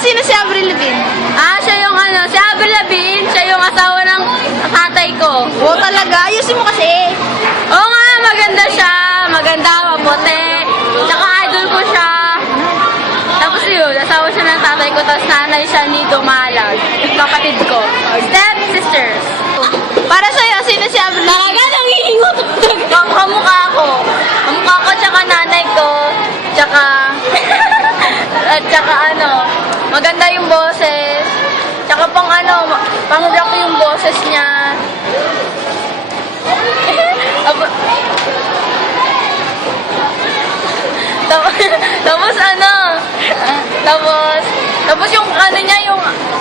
sino si Avril Lavigne? Siya yung si Avril Lavigne, siya yung asawa ng tatay ko. Oo talaga, ayusin mo kasi. Oo nga, maganda siya. Maganda, maputi. Tsaka idol ko siya. Tapos yun, asawa siya ng tatay ko, tapos nanay siya ni Dumalag. Kapatid ko. Step sisters. Para sa'yo, sino si Avril Lavigne? Talaga, nangihingot. Kamukha ko. Kamukha ko, tsaka nanay ko. Tsaka, at tsaka maganda yung boses. Tsaka pang rock yung boses niya. Tapos yung niya,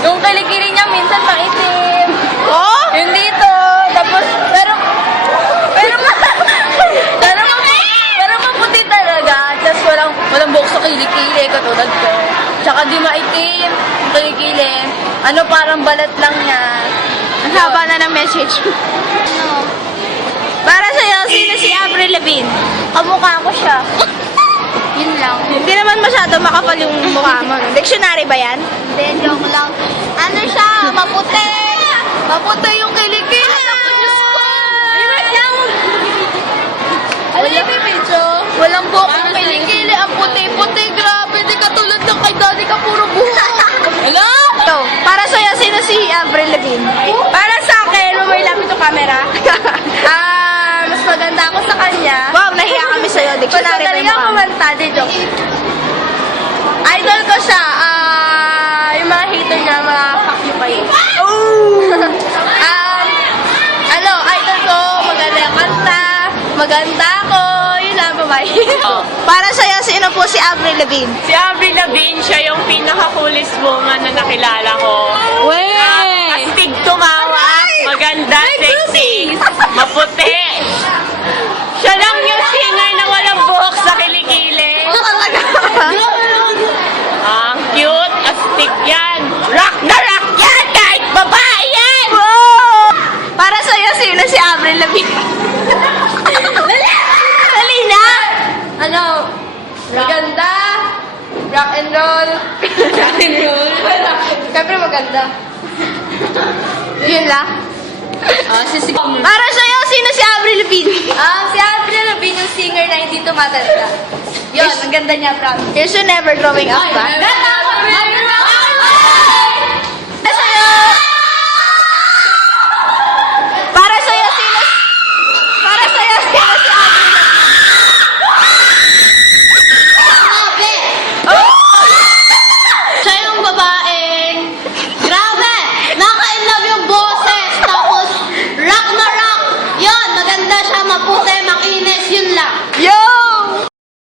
yung kilikili niya minsan maitim. Oh? Yung dito, tapos, pero maputi talaga. Tapos walang buhok sa kilikili, katulad ko. Tsaka di maitim, yung kilikili. Parang balat lang niya. Ang haba na ng message. Para sa'yo, sino si Avril Lavigne? Kamukha ko siya. Yun lang. Hindi naman masyado makapal yung mukha mo. Dictionary ba yan? Hindi, joke lang. Siya, maputi. Maputi yung kilikili. Diyos ko. Wala may video. Walang buhok ang kilikili. Ang puti-puti. Grabe. Di katulad ng kay daddy ka puro buhok. Hello? So, para sa'yo, sino si Avril Lavigne? Para sa akin, may lapit yung camera. Mas maganda ako sa kanya. Wow, nahiya kami sa'yo. Dictionary ba Madali yung nga mukha mo? kumanta, di joke. Idol ko siya. Yung mga hater niya, mga fuck you kayo. Idol ko, maganda yung kanta, maganda ako, yun lang, bye-bye. Para sa'yo, sino po si Avril Lavigne? Si Avril Lavigne, siya yung pinaka-coolest woman na nakilala ko. Astig tumawa, maganda, sexy, maputi. Siya lang yung singer na walang buhok sa kilikili. Ang cute, astig yan. Rock na rock yan, kahit babae yan! Para sa'yo, sino si Avril Lavigne? Dali na! Maganda, rock and roll. Rock and roll? Siyempre maganda. Yun lang. Si Para sa'yo, sino si Avril Lavigne? Si Avril Lavigne yung singer na hindi tumatanda. Yun, ang ganda niya, proud. Here's your never growing up ba? Ganda!